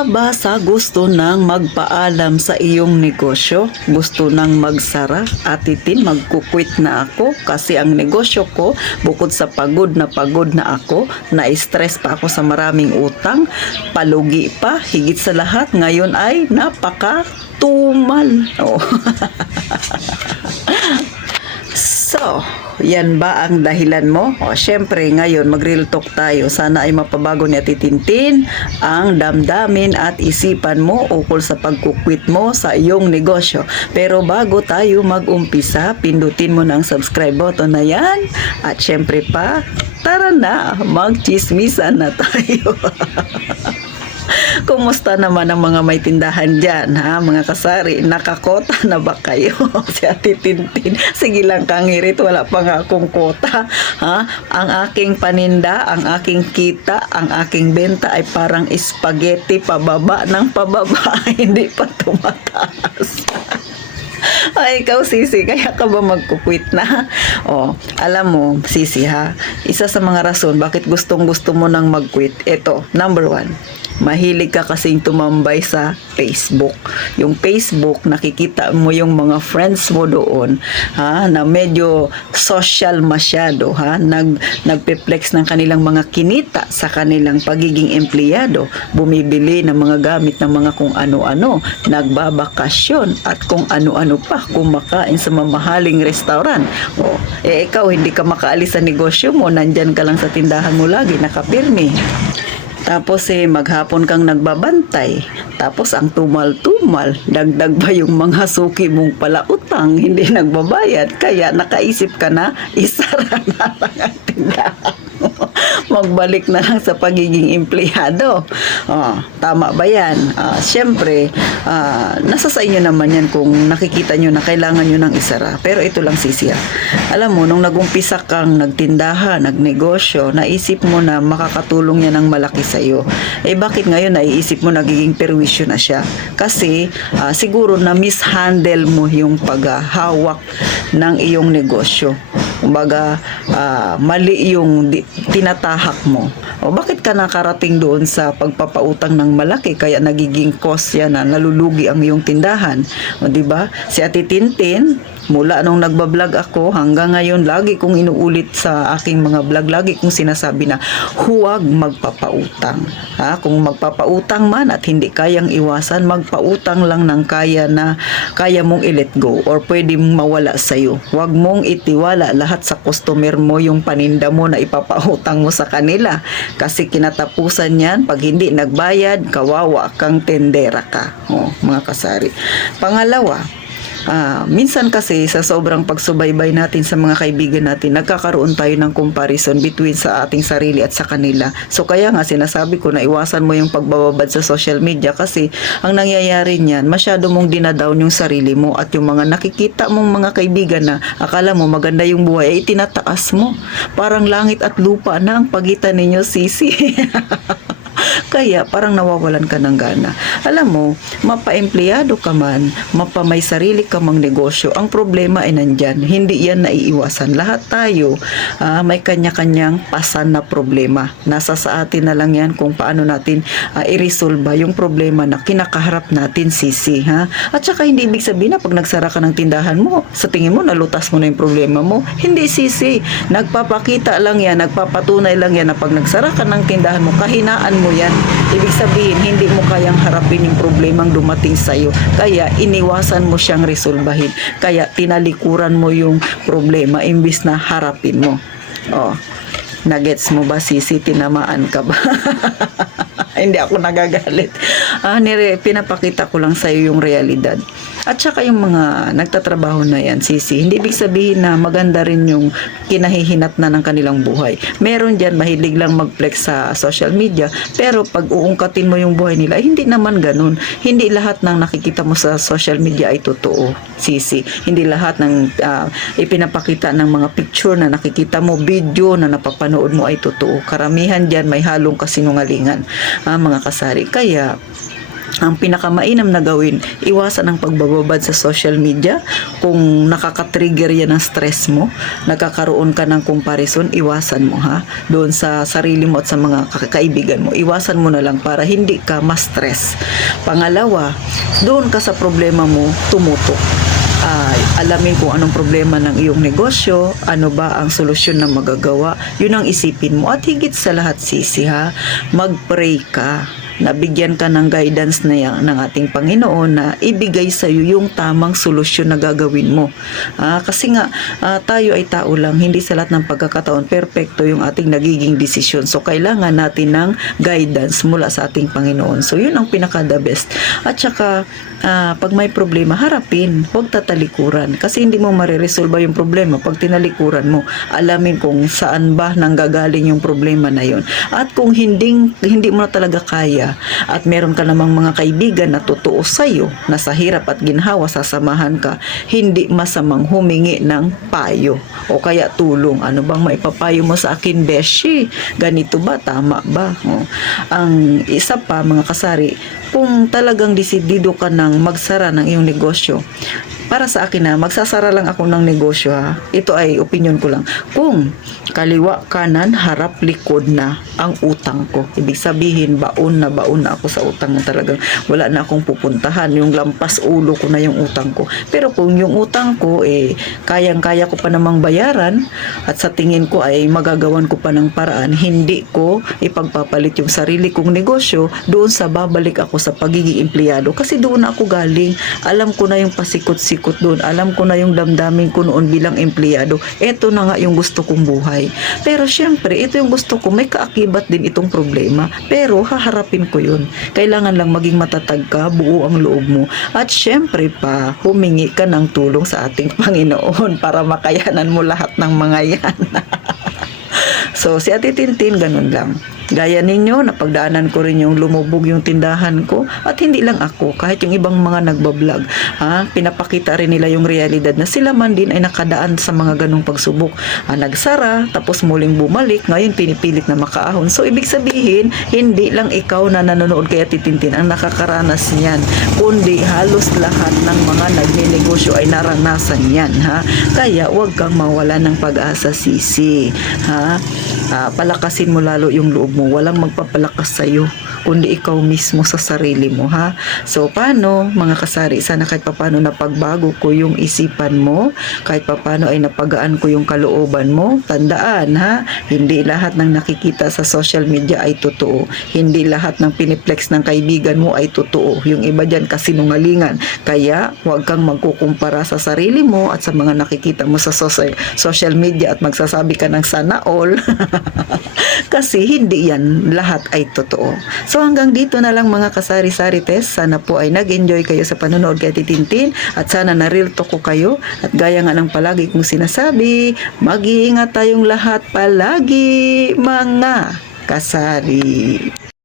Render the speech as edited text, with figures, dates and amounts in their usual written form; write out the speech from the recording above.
ka ba sa gusto ng magpaalam sa iyong negosyo? Gusto nang magsara? Atitin, magkukwit na ako kasi ang negosyo ko, bukod sa pagod na ako, na-stress pa ako sa maraming utang, palugi pa, higit sa lahat, ngayon ay napaka-tumal. Oh. So, yan ba ang dahilan mo? O, syempre, ngayon, mag-real talk tayo. Sana ay mapabago ni Ate Tintin ang damdamin at isipan mo ukol sa pagkukwit mo sa iyong negosyo. Pero bago tayo mag-umpisa, pindutin mo na ang subscribe button na yan. At syempre pa, tara na, mag-chismisan na tayo. Kumusta naman ang mga may tindahan dyan, ha? Mga kasari, nakakota na ba kayo? Si Ate Tintin, sige lang kangirit, wala pa nga akong kota, ha? Ang aking paninda, ang aking kita, ang aking benta ay parang spaghetti, pababa ng pababa, hindi pa tumataas. Ay, ikaw, Sisi, kaya ka ba magkukwit na? O, alam mo, Sisi, ha? Isa sa mga rason bakit gustong-gusto mo nang magkwit, ito, number 1. Mahilig ka kasing tumambay sa Facebook. Yung Facebook, nakikita mo yung mga friends mo doon, ha, na medyo social masyado, ha, nagpe-flex ng kanilang mga kinita sa kanilang pagiging empleyado, bumibili ng mga gamit ng mga kung ano-ano, nagbabakasyon at kung ano-ano pa, kumakain sa mamahaling restaurant. O, ikaw hindi ka makaalis sa negosyo mo, nandyan ka lang sa tindahan mo lagi, nakapirmi. Tapos maghapon kang nagbabantay. Tapos ang tumal-tumal, dagdag ba yung mga suki mong palautang, hindi nagbabayad. Kaya nakaisip ka na, isara na lang ang tindahan mo. Magbalik na lang sa pagiging empleyado. Tama ba yan? Siyempre, nasa sa inyo naman yan kung nakikita nyo na kailangan nyo ng isara. Pero ito lang, Sisi. Alam mo, nung nagumpisa kang nagtindahan, nagnegosyo, naisip mo na makakatulong yan ng malaki sa'yo. Bakit ngayon naiisip mo nagiging perwisyo na siya? Kasi siguro na mishandle mo yung paghahawak ng iyong negosyo. Kumbaga, mali yung tinatahak mo. O bakit ka nakarating doon sa pagpapautang ng malaki kaya nagiging cost yan na nalulugi ang iyong tindahan? O di ba? Si Ate Tintin, mula nung nagbablog ako hanggang ngayon, lagi kong inuulit sa aking mga vlog, lagi kong sinasabi na huwag magpapautang. Kung magpapautang man at hindi kayang iwasan, magpautang lang ng kaya na kaya mong i-let go or pwede mong mawala sa'yo. Huwag mong itiwala lahat sa customer mo yung paninda mo na ipapautang mo sa kanila. Kasi kinatapusan yan, pag hindi nagbayad, kawawa kang tendera ka. Mga kasari. Pangalawa, minsan kasi sa sobrang pagsubaybay natin sa mga kaibigan natin, nagkakaroon tayo ng comparison between sa ating sarili at sa kanila. So kaya nga sinasabi ko na iwasan mo yung pagbababad sa social media kasi ang nangyayari niyan, masyado mong dinadown yung sarili mo at yung mga nakikita mong mga kaibigan na akala mo maganda yung buhay ay tinataas mo. Parang langit at lupa na ang pagitan ninyo, Sisi. Kaya parang nawawalan ka ng gana. Alam mo, mapa-empleyado ka man, may sarili ka mang negosyo, ang problema ay nandyan. Hindi yan naiiwasan. Lahat tayo may kanya-kanyang pasan na problema. Nasa sa atin na lang yan kung paano natin i-resolve yung problema na kinakaharap natin, Sisi. At saka hindi ibig sabihin na pag nagsara ka ng tindahan mo, sa tingin mo nalutas mo na yung problema mo. Hindi, Sisi. Nagpapakita lang yan, nagpapatunay lang yan na pag nagsara ka ng tindahan mo, kahinaan mo yan. Ibig sabihin, hindi mo kayang harapin yung problemang dumating sa'yo. Kaya, iniwasan mo siyang resolbahin. Kaya, tinalikuran mo yung problema imbis na harapin mo. Nagets mo ba, Sisi? Tinamaan ka ba? Hindi ako nagagalit. Pinapakita ko lang sa'yo yung realidad. At saka yung mga nagtatrabaho na yan, Sisi, hindi ibig sabihin na maganda rin yung kinahihinat na ng kanilang buhay. Meron dyan, mahilig lang mag-flex sa social media, pero pag uungkatin mo yung buhay nila, hindi naman ganun. Hindi lahat ng nakikita mo sa social media ay totoo, Sisi. Hindi lahat ng ipinapakita ng mga picture na nakikita mo, video na napapanood mo ay totoo. Karamihan dyan may halong kasinungalingan, mga kasari. Kaya, ang pinakamainam na gawin, iwasan ang pagbababad sa social media. Kung nakaka-trigger yan ng stress mo, nagkakaroon ka ng comparison, iwasan mo ha. Doon sa sarili mo at sa mga kaibigan mo, iwasan mo na lang para hindi ka ma-stress. Pangalawa, doon ka sa problema mo, tumutok. Alamin kung anong problema ng iyong negosyo, ano ba ang solusyon na magagawa, yun ang isipin mo. At higit sa lahat, sisi ha, mag-pray ka. Nabigyan ka ng guidance na yan, ng ating Panginoon na ibigay sa iyo yung tamang solusyon na gagawin mo. Kasi nga, tayo ay tao lang, hindi sa lahat ng pagkakataon perfecto yung ating nagiging desisyon. So, kailangan natin ng guidance mula sa ating Panginoon. So, yun ang pinaka-the best. At saka, pag may problema, harapin. Huwag tatalikuran. Kasi hindi mo mariresolve yung problema pag tinalikuran mo. Alamin kung saan ba nanggagaling yung problema na yun. At kung hindi mo na talaga kaya, at meron ka namang mga kaibigan na totoo sa'yo, na sa hirap at ginhawa sasamahan ka, hindi masamang humingi ng payo o kaya tulong. Ano bang maipapayo mo sa akin, Beshi? Ganito ba? Tama ba? Ang isa pa, mga kasari, kung talagang desidido ka ng magsara ng iyong negosyo, para sa akin magsasara lang ako ng negosyo ha. Ito ay opinion ko lang. Kung kaliwa, kanan, harap, likod na ang utang ko. Ibig sabihin, baon na ako sa utang na talagang wala na akong pupuntahan. Yung lampas ulo ko na yung utang ko. Pero kung yung utang ko, kayang-kaya ko pa namang bayaran at sa tingin ko ay magagawan ko pa ng paraan, hindi ko ipagpapalit yung sarili kong negosyo doon sa babalik ako sa pagiging empleyado. Kasi doon na ako galing. Alam ko na yung pasikot-sikot doon. Alam ko na yung damdamin ko noon bilang empleyado. Ito na nga yung gusto kong buhay. Pero syempre, ito yung gusto ko. May kaakibat din itong problema. Pero haharapin ko yun. Kailangan lang maging matatag ka, buo ang loob mo. At syempre pa, humingi ka ng tulong sa ating Panginoon para makayanan mo lahat ng mga yan. So, si Ate Tintin, ganun lang. Gaya ninyo, napagdaanan ko rin yung lumubog yung tindahan ko. At hindi lang ako, kahit yung ibang mga nagbablog. Pinapakita rin nila yung realidad na sila man din ay nakadaan sa mga ganong pagsubok. Nagsara, tapos muling bumalik, ngayon pinipilit na makaahon. So, ibig sabihin, hindi lang ikaw na nanonood kay Ate Tintin ang nakakaranas niyan, kundi halos lahat ng mga nagninegosyo ay naranasan yan. Kaya, huwag kang mawala ng pag-asa, sisi. Palakasin mo lalo yung loob mo. Walang magpapalakas sa'yo, kundi ikaw mismo sa sarili mo, ha? So, paano, mga kasari? Sana kahit papano napagbago ko yung isipan mo, kahit papano ay napagaan ko yung kalooban mo. Tandaan, ha? Hindi lahat ng nakikita sa social media ay totoo. Hindi lahat ng piniplex ng kaibigan mo ay totoo. Yung iba dyan kasinungalingan. Kaya, huwag kang magkukumpara sa sarili mo at sa mga nakikita mo sa social media at magsasabi ka ng sana all. Kasi hindi yan lahat ay totoo. So hanggang dito na lang mga kasari-sari test. Sana po ay nag-enjoy kayo sa panonood kay Ate Tintin at sana na-real talk ko kayo. At gaya nga ng palagi kong sinasabi, mag-iingat tayong lahat palagi mga kasari.